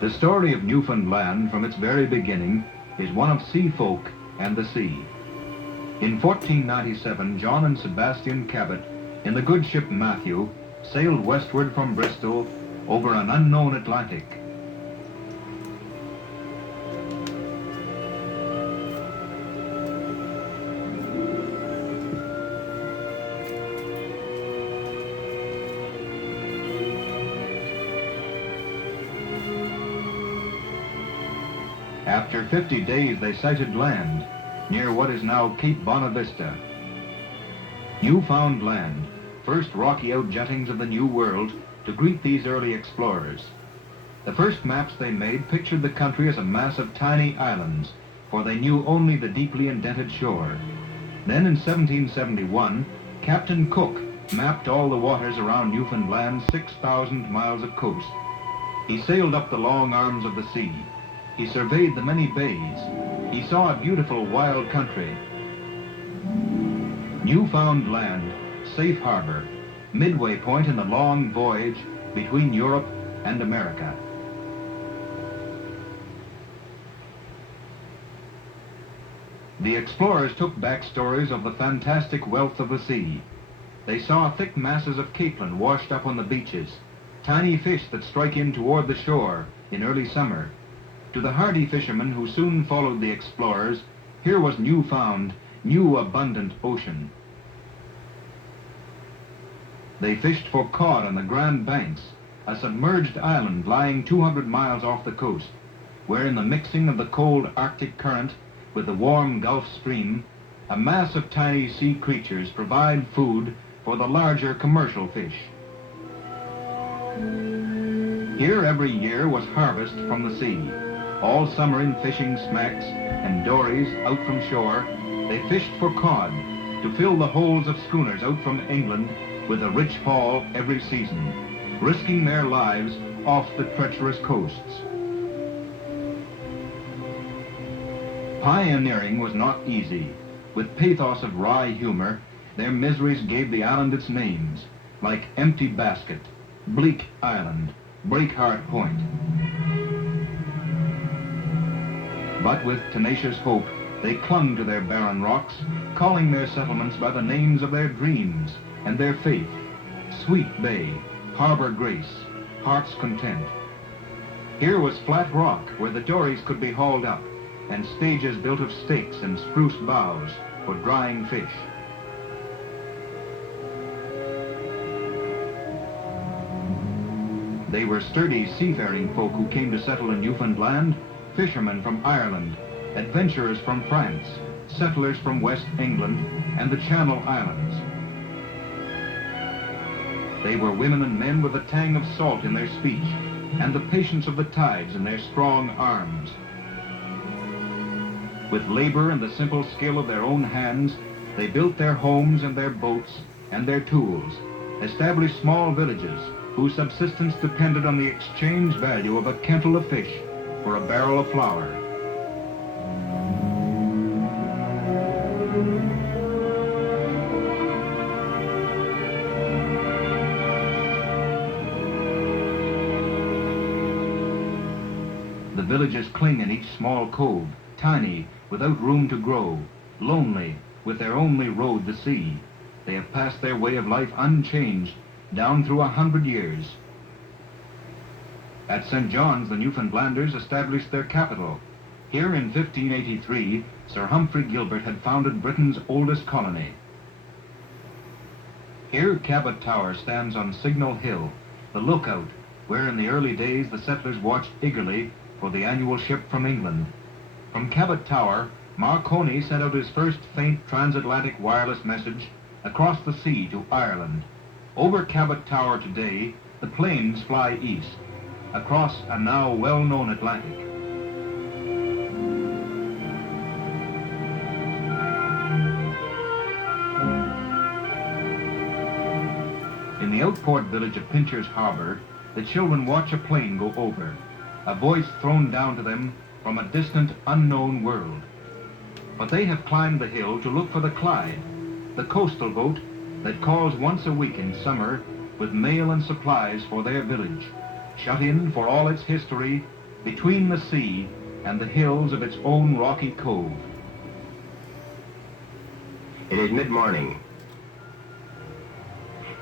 The story of Newfoundland from its very beginning is one of sea folk and the sea. In 1497, John and Sebastian Cabot, in the good ship Matthew, sailed westward from Bristol over an unknown Atlantic. After 50 days, they sighted land near what is now Cape Bonavista. Newfoundland, first rocky outjuttings of the New World to greet these early explorers. The first maps they made pictured the country as a mass of tiny islands, for they knew only the deeply indented shore. Then in 1771, Captain Cook mapped all the waters around Newfoundland's 6,000 miles of coast. He sailed up the long arms of the sea. He surveyed the many bays. He saw a beautiful wild country. Newfoundland, safe harbor, midway point in the long voyage between Europe and America. The explorers took back stories of the fantastic wealth of the sea. They saw thick masses of capelin washed up on the beaches, tiny fish that strike in toward the shore in early summer. To the hardy fishermen who soon followed the explorers, here was newfound, new abundant ocean. They fished for cod on the Grand Banks, a submerged island lying 200 miles off the coast, where in the mixing of the cold Arctic current with the warm Gulf Stream, a mass of tiny sea creatures provide food for the larger commercial fish. Here every year was harvest from the sea. All summer in fishing smacks and dories out from shore, they fished for cod to fill the holds of schooners out from England with a rich haul every season, risking their lives off the treacherous coasts. Pioneering was not easy. With pathos of wry humor, their miseries gave the island its names, like Empty Basket, Bleak Island, Breakheart Point. But with tenacious hope, they clung to their barren rocks, calling their settlements by the names of their dreams and their faith: Sweet Bay, Harbor Grace, Heart's Content. Here was flat rock where the dories could be hauled up, and stages built of stakes and spruce boughs for drying fish. They were sturdy seafaring folk who came to settle in Newfoundland, fishermen from Ireland, adventurers from France, settlers from West England and the Channel Islands. They were women and men with a tang of salt in their speech and the patience of the tides in their strong arms. With labor and the simple skill of their own hands, they built their homes and their boats and their tools, established small villages whose subsistence depended on the exchange value of a kentle of fish for a barrel of flour. The villages cling in each small cove, tiny, without room to grow, lonely, with their only road the sea. They have passed their way of life unchanged down through 100 years. At St. John's, the Newfoundlanders established their capital. Here in 1583, Sir Humphrey Gilbert had founded Britain's oldest colony. Here Cabot Tower stands on Signal Hill, the lookout where in the early days the settlers watched eagerly for the annual ship from England. From Cabot Tower, Marconi sent out his first faint transatlantic wireless message across the sea to Ireland. Over Cabot Tower today, the planes fly east, across a now well-known Atlantic. In the outport village of Pincher's Harbor, the children watch a plane go over, a voice thrown down to them from a distant, unknown world. But they have climbed the hill to look for the Clyde, the coastal boat that calls once a week in summer with mail and supplies for their village, shut in for all its history between the sea and the hills of its own rocky cove. It is mid-morning.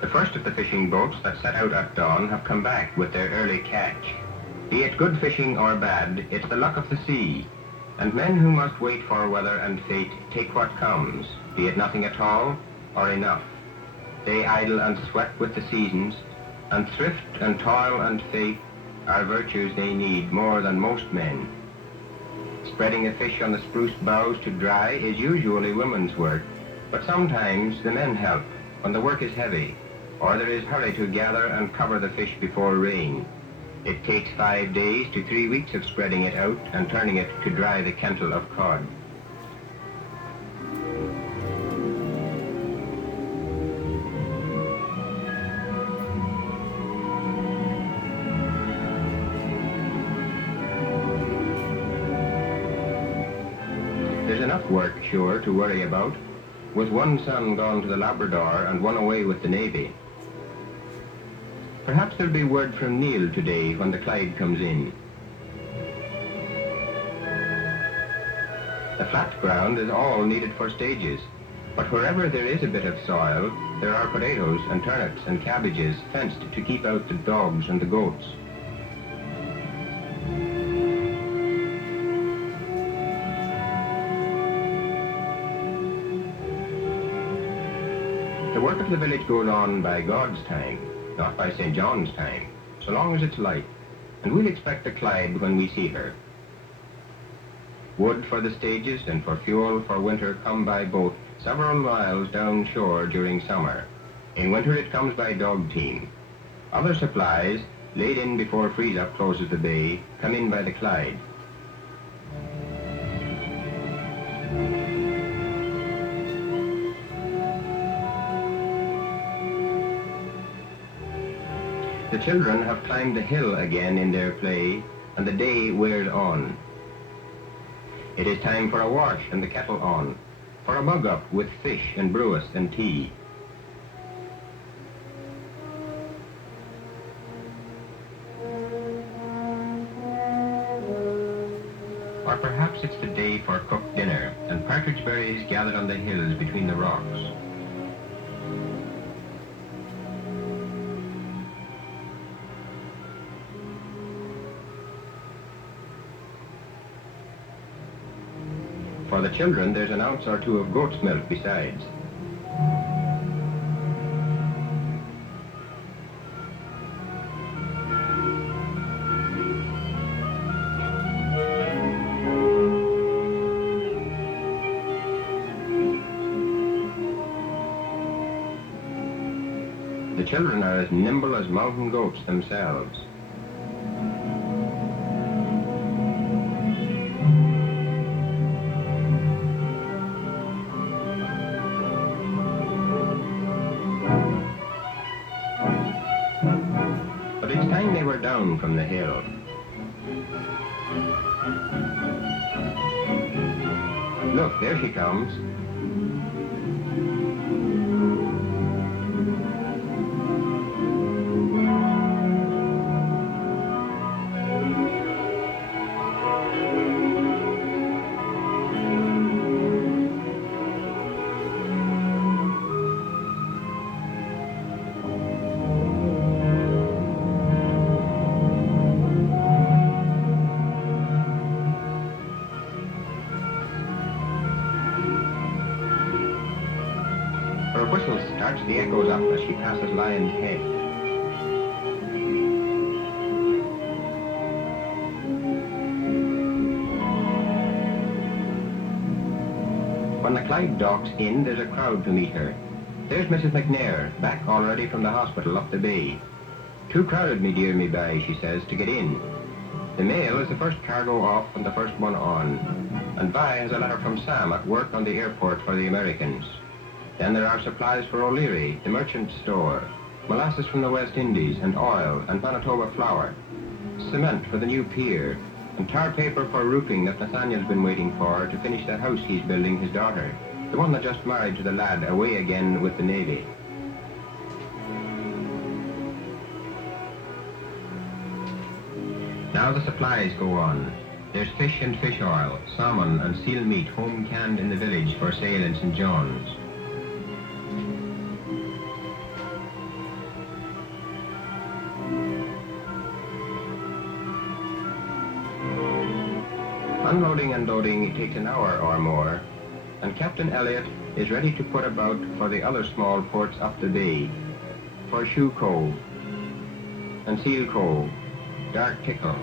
The first of the fishing boats that set out at dawn have come back with their early catch. Be it good fishing or bad, it's the luck of the sea, and men who must wait for weather and fate take what comes, be it nothing at all or enough. They idle and sweat with the seasons, and thrift and toil and faith are virtues they need more than most men. Spreading a fish on the spruce boughs to dry is usually women's work, but sometimes the men help when the work is heavy, or there is hurry to gather and cover the fish before rain. It takes 5 days to 3 weeks of spreading it out and turning it to dry the kentel of cod. There's enough work, sure, to worry about, with one son gone to the Labrador and one away with the Navy. Perhaps there'll be word from Neil today when the Clyde comes in. The flat ground is all needed for stages, but wherever there is a bit of soil, there are potatoes and turnips and cabbages fenced to keep out the dogs and the goats. The work of the village goes on by God's time, not by St. John's time, so long as it's light, and we'll expect the Clyde when we see her. Wood for the stages and for fuel for winter come by boat several miles down shore during summer. In winter it comes by dog team. Other supplies, laid in before freeze-up closes the bay, come in by the Clyde. The children have climbed the hill again in their play, and the day wears on. It is time for a wash and the kettle on, for a mug-up with fish and brewis and tea. Or perhaps it's the day for cooked dinner, and partridge berries gathered on the hills between the rocks. For the children, there's an ounce or two of goat's milk besides. The children are as nimble as mountain goats themselves. But it's time they were down from the hill. Look, there she comes. Her whistle starts the echoes up as she passes Lion's Head. When the Clyde docks in, there's a crowd to meet her. There's Mrs. McNair, back already from the hospital up the bay. "Too crowded, me dear, me bye," she says, "to get in." The mail is the first cargo off and the first one on, and Vi has a letter from Sam at work on the airport for the Americans. Then there are supplies for O'Leary, the merchant store, molasses from the West Indies, and oil, and Manitoba flour, cement for the new pier, and tar paper for roofing that Nathaniel's been waiting for to finish that house he's building his daughter, the one that just married to the lad away again with the Navy. Now the supplies go on. There's fish and fish oil, salmon and seal meat home canned in the village for sale in St. John's. Unloading and loading takes an hour or more, and Captain Elliot is ready to put about for the other small ports up the bay, for Shoe Cove, and Seal Cove, Dark Tickle,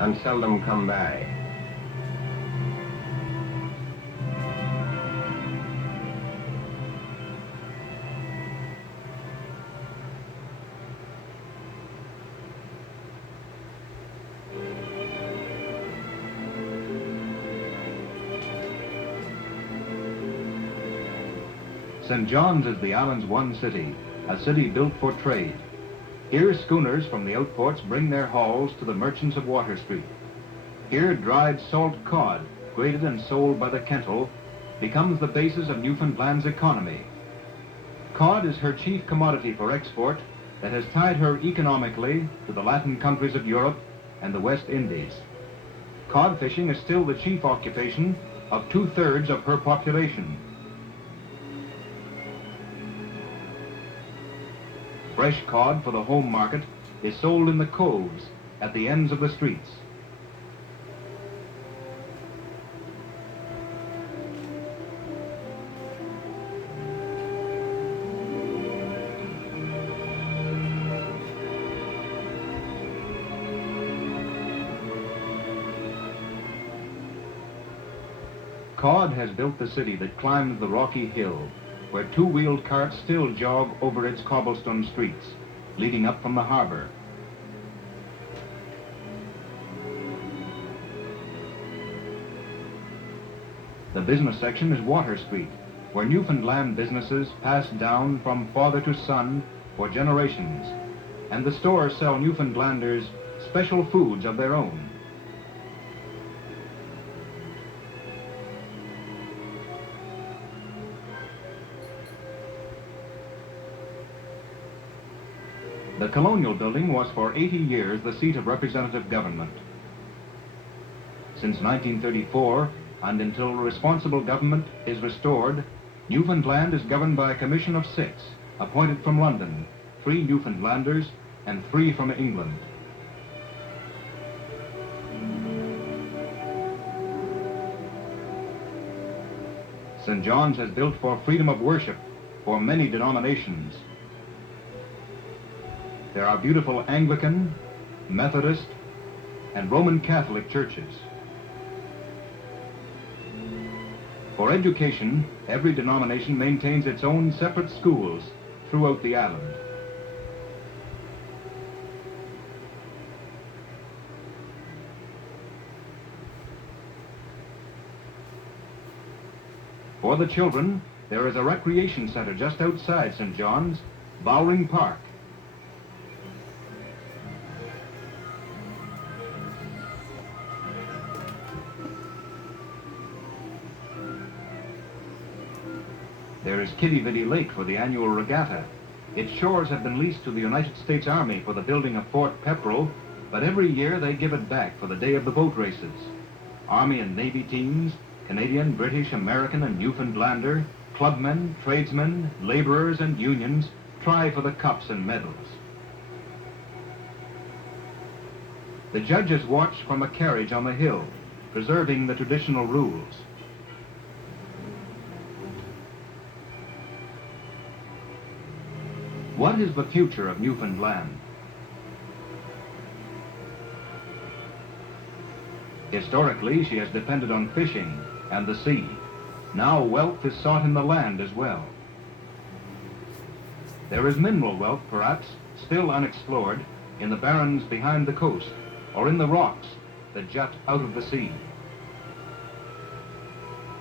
and Seldom Come By. St. John's is the island's one city, a city built for trade. Here schooners from the outports bring their hauls to the merchants of Water Street. Here dried salt cod, graded and sold by the kental, becomes the basis of Newfoundland's economy. Cod is her chief commodity for export that has tied her economically to the Latin countries of Europe and the West Indies. Cod fishing is still the chief occupation of 2/3 of her population. Fresh cod for the home market is sold in the coves at the ends of the streets. Cod has built the city that climbs the rocky hill, where two-wheeled carts still jog over its cobblestone streets, leading up from the harbor. The business section is Water Street, where Newfoundland businesses pass down from father to son for generations, and the stores sell Newfoundlanders special foods of their own. The colonial building was for 80 years the seat of representative government. Since 1934, and until responsible government is restored, Newfoundland is governed by a commission of 6, appointed from London, 3 Newfoundlanders and 3 from England. St. John's has built for freedom of worship for many denominations. There are beautiful Anglican, Methodist, and Roman Catholic churches. For education, every denomination maintains its own separate schools throughout the island. For the children, there is a recreation center just outside St. John's, Bowring Park. There is Kitty Vitty Lake for the annual regatta. Its shores have been leased to the United States Army for the building of Fort Pepperell, but every year they give it back for the day of the boat races. Army and Navy teams, Canadian, British, American, and Newfoundlander, clubmen, tradesmen, laborers, and unions try for the cups and medals. The judges watch from a carriage on the hill, preserving the traditional rules. What is the future of Newfoundland? Historically, she has depended on fishing and the sea. Now wealth is sought in the land as well. There is mineral wealth, perhaps, still unexplored in the barrens behind the coast or in the rocks that jut out of the sea.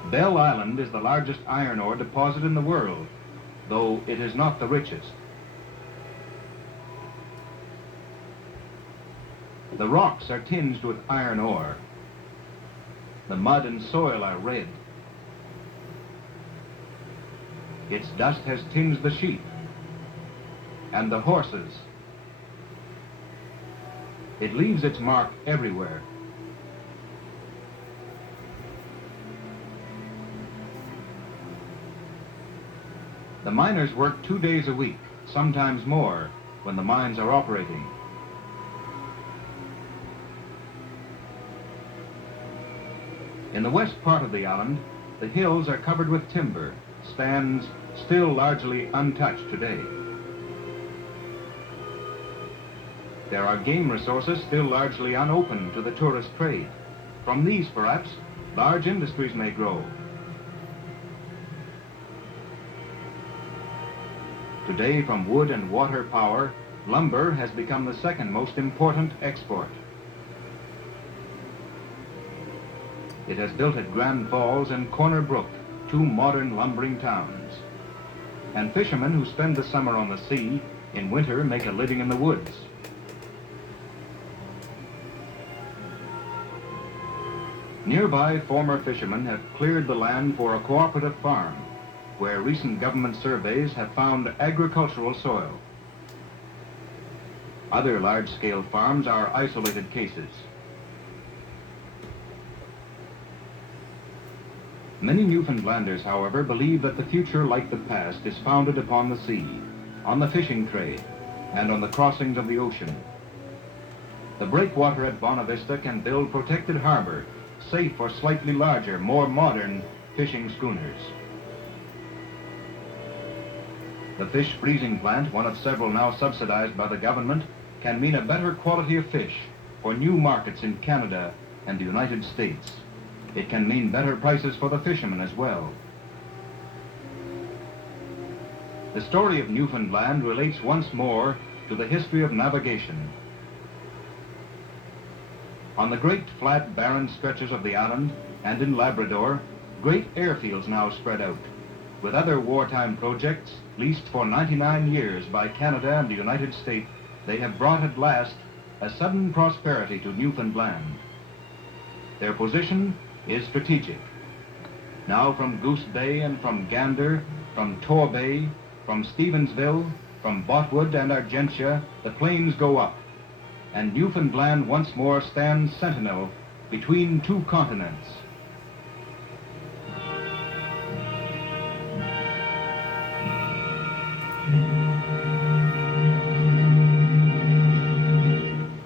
Bell Island is the largest iron ore deposit in the world, though it is not the richest. The rocks are tinged with iron ore. The mud and soil are red. Its dust has tinged the sheep and the horses. It leaves its mark everywhere. The miners work 2 days a week, sometimes more, when the mines are operating. In the west part of the island, the hills are covered with timber, stands still largely untouched today. There are game resources still largely unopened to the tourist trade. From these, perhaps, large industries may grow. Today, from wood and water power, lumber has become the second most important export. It has built at Grand Falls and Corner Brook, 2 modern lumbering towns. And fishermen who spend the summer on the sea, in winter make a living in the woods. Nearby former fishermen have cleared the land for a cooperative farm, where recent government surveys have found agricultural soil. Other large-scale farms are isolated cases. Many Newfoundlanders, however, believe that the future, like the past, is founded upon the sea, on the fishing trade, and on the crossings of the ocean. The breakwater at Bonavista can build protected harbor, safe for slightly larger, more modern fishing schooners. The fish freezing plant, one of several now subsidized by the government, can mean a better quality of fish for new markets in Canada and the United States. It can mean better prices for the fishermen as well. The story of Newfoundland relates once more to the history of navigation. On the great flat barren stretches of the island and in Labrador, great airfields now spread out, with other wartime projects leased for 99 years by Canada and the United States. They have brought at last a sudden prosperity to Newfoundland. Their position is strategic. Now from Goose Bay and from Gander, from Tor Bay, from Stevensville, from Botwood and Argentia, the planes go up, and Newfoundland once more stands sentinel between 2 continents.